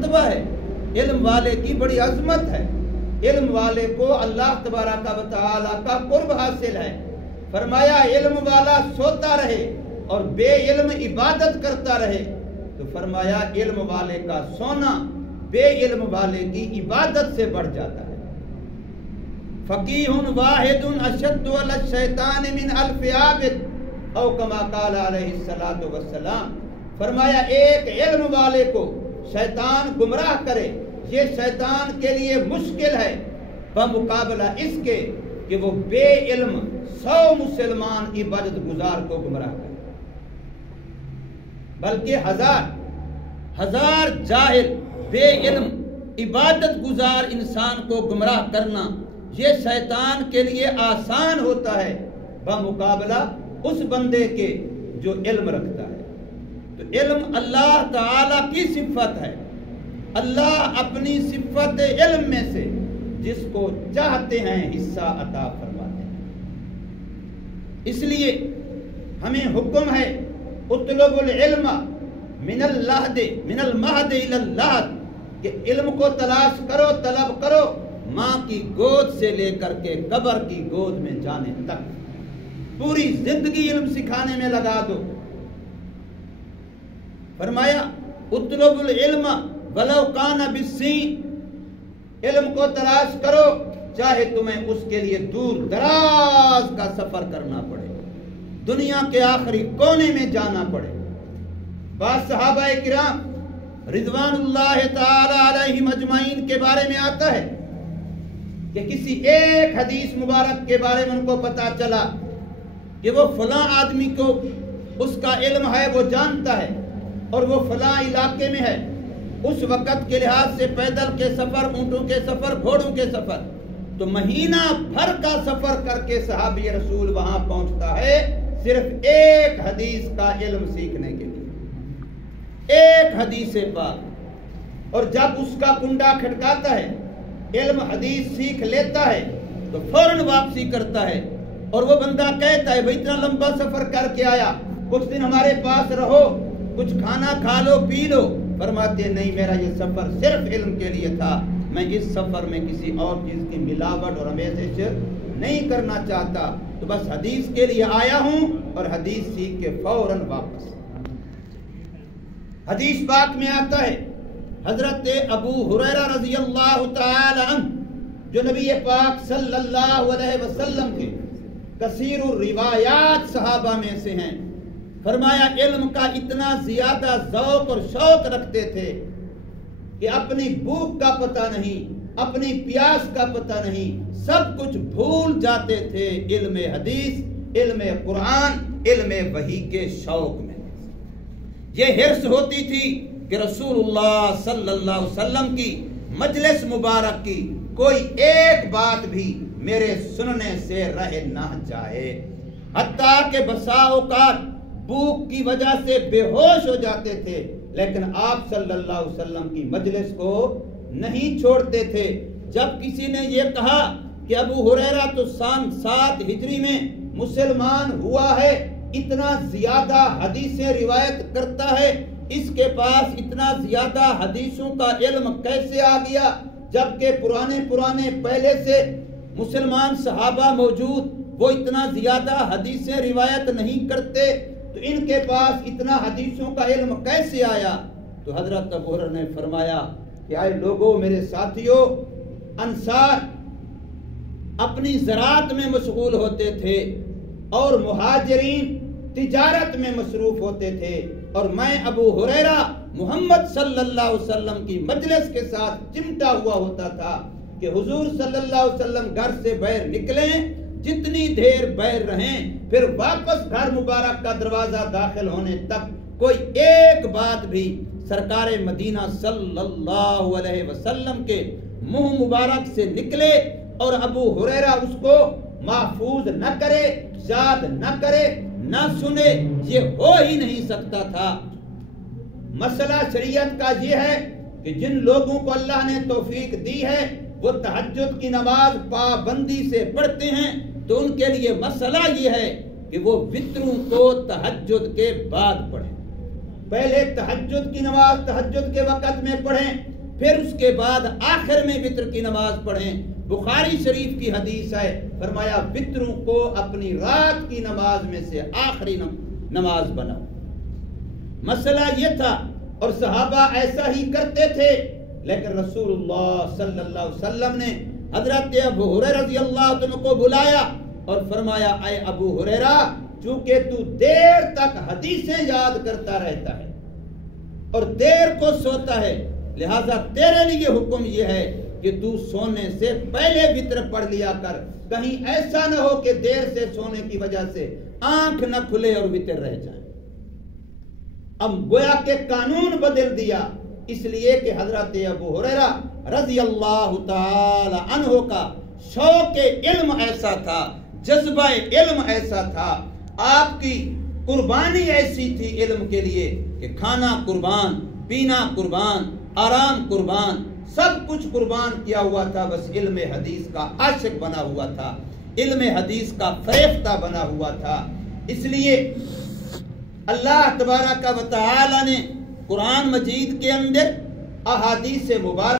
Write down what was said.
مرتبہ ہے، علم والے کی بڑی عظمت ہے، علم والے کو اللہ تبارک و تعالی کا قرب حاصل ہے۔ فرمایا علم والا سوتا رہے اور بے علم عبادت کرتا رہے، تو فرمایا علم والے کا سونا بے علم والے کی عبادت سے بڑھ جاتا ہے۔ فقیہ واحد اشد علی الشیطان من الف عابد او کما قال علیہ الصلوۃ والسلام۔ فرمایا ایک علم والے کو شیطان گمراہ کرے، یہ شیطان کے لیے مشکل ہے بمقابلہ اس کے کہ وہ بے علم 100 مسلمان عبادت گزار کو گمراہ کرے، بلکہ ہزار جاہل بے علم عبادت گزار انسان کو گمراہ کرنا یہ شیطان کے لیے آسان ہوتا ہے بمقابلہ اس بندے کے جو علم رکھتا ہے۔ تو علم اللہ تعالی کی صفت ہے، اللہ اپنی صفت علم میں سے جس کو چاہتے ہیں حصہ عطا فرماتے ہیں۔ اس لیے ہمیں حکم ہے اطلب العلم من المہد الی اللحد، کہ علم کو تلاش کرو، طلب کرو ماں کی گود سے لے کر کے قبر کی گود میں جانے تک، پوری زندگی علم سکھانے میں لگا دو۔ فرمایا اطلب العلم ولو کان بالسین، علم کو تلاش کرو چاہے تمہیں اس کے لیے دور دراز کا سفر کرنا پڑے، دنیا کے آخری کونے میں جانا پڑے۔ بعض صحابہ کرام رضوان اللہ تعالی علیہم اجمعین کے بارے میں آتا ہے کہ کسی ایک حدیث مبارک کے بارے میں ان کو پتا چلا کہ وہ فلاں آدمی کو اس کا علم ہے، وہ جانتا ہے اور وہ فلاں علاقے میں ہے، اس وقت کے لحاظ سے پیدل کے سفر، اونٹوں کے سفر، گھوڑوں کے سفر، تو مہینہ بھر کا سفر کر کے صحابی رسول وہاں پہنچتا ہے صرف ایک حدیث کا علم سیکھنے کے لیے، ایک حدیث پاک۔ اور جب اس کا کنڈا کھٹکاتا ہے، علم حدیث سیکھ لیتا ہے تو فوراً واپسی کرتا ہے، اور وہ بندہ کہتا ہے بھئی اتنا لمبا سفر کر کے آیا، کچھ دن ہمارے پاس رہو، کچھ کھانا کھا لو پی لو۔ فرماتے نہیں، میرا یہ سفر صرف علم کے لیے تھا، میں اس سفر میں کسی اور چیز کی ملاوٹ اور آمیزش نہیں کرنا چاہتا، تو بس حدیث کے لیے آیا ہوں اور حدیث سیکھ کے فوراً واپس۔ حدیث پاک میں آتا ہے حضرت ابو ہریرہ رضی اللہ تعالی عنہ جو نبی پاک صلی اللہ علیہ وسلم کے کثیر الروایات صحابہ میں سے ہیں، فرمایا علم کا اتنا زیادہ ذوق اور شوق رکھتے تھے کہ اپنی بھوک کا پتہ نہیں، اپنی پیاس کا پتہ نہیں، سب کچھ بھول جاتے تھے علم حدیث، علم قرآن، علم وحی کے شوق میں۔ یہ حرص ہوتی تھی کہ رسول اللہ صلی اللہ علیہ وسلم کی مجلس مبارک کی کوئی ایک بات بھی میرے سننے سے رہ نہ جائے، حتیٰ کہ بسا اوقات بھوک کی وجہ سے بے ہوش ہو جاتے تھے، لیکن آپ صلی اللہ علیہ وسلم کی مجلس کو نہیں چھوڑتے تھے۔ جب کسی نے یہ کہا کہ ابو ہریرہ تو سن 7 ہجری میں مسلمان ہوا ہے، اتنا زیادہ حدیثیں روایت کرتا ہے، اس کے پاس اتنا زیادہ حدیثوں کا علم کیسے آ گیا، جبکہ پرانے پہلے سے مسلمان صحابہ موجود، وہ اتنا زیادہ حدیثیں روایت نہیں کرتے، تو ان کے پاس اتنا حدیثوں کا علم کیسے آیا؟ تو حضرت ابو ہریرہ نے فرمایا کہ اے لوگوں، میرے ساتھیوں، انصار اپنی زراعت میں مشغول ہوتے تھے اور مہاجرین تجارت میں مصروف ہوتے تھے، اور میں ابو ہریرہ محمد صلی اللہ علیہ وسلم کی مجلس کے ساتھ چمٹا ہوا ہوتا تھا کہ حضور صلی اللہ علیہ وسلم گھر سے باہر نکلیں، جتنی دیر باہر رہیں، پھر واپس گھر مبارک کا دروازہ داخل ہونے تک کوئی ایک بات بھی سرکار مدینہ صلی اللہ علیہ وسلم کے منہ مبارک سے نکلے اور ابو ہریرہ اس کو محفوظ نہ کرے، یاد نہ کرے، نہ سنے، یہ ہو ہی نہیں سکتا تھا۔ مسئلہ شریعت کا یہ ہے کہ جن لوگوں کو اللہ نے توفیق دی ہے وہ تہجد کی نماز پابندی سے پڑھتے ہیں، تو ان کے لیے مسئلہ یہ ہے کہ وہ وتروں کو تہجد کے بعد پڑھیں۔ پہلے تہجد کی نماز تہجد کے وقت میں پڑھیں، پھر اس کے بعد آخر میں وتر کی نماز پڑھیں۔ بخاری شریف کی حدیث ہے، فرمایا وتروں کو اپنی رات کی نماز میں سے آخری نماز بناؤ۔ مسئلہ یہ تھا اور صحابہ ایسا ہی کرتے تھے، لیکن رسول اللہ صلی اللہ علیہ وسلم نے حضرت ابو ہریرہ رضی اللہ عنہ کو بلایا اور فرمایا اے ابو ہریرہ، چونکہ تو دیر تک حدیثیں یاد کرتا رہتا ہے اور دیر کو سوتا ہے، لہذا تیرے لیے حکم یہ ہے کہ تو سونے سے پہلے وتر پڑھ لیا کر، کہیں ایسا نہ ہو کہ دیر سے سونے کی وجہ سے آنکھ نہ کھلے اور وتر رہ جائے۔ اب گویا کہ قانون بدل دیا، اس لیے کہ حضرت ابو ہریرہ رضی اللہ تعالی عنہ کا شوق علم ایسا تھا، جذبہ علم ایسا تھا، آپ کی قربانی ایسی تھی علم کے لیے کہ کھانا قربان، پینا قربان، آرام قربان، سب کچھ قربان کیا ہوا تھا، بس علم حدیث کا عاشق بنا ہوا تھا، علم حدیث کا فریفتہ بنا ہوا تھا۔ اس لیے اللہ تبارک و تعالی نے قرآن مجید کے اندر احادیث مبارک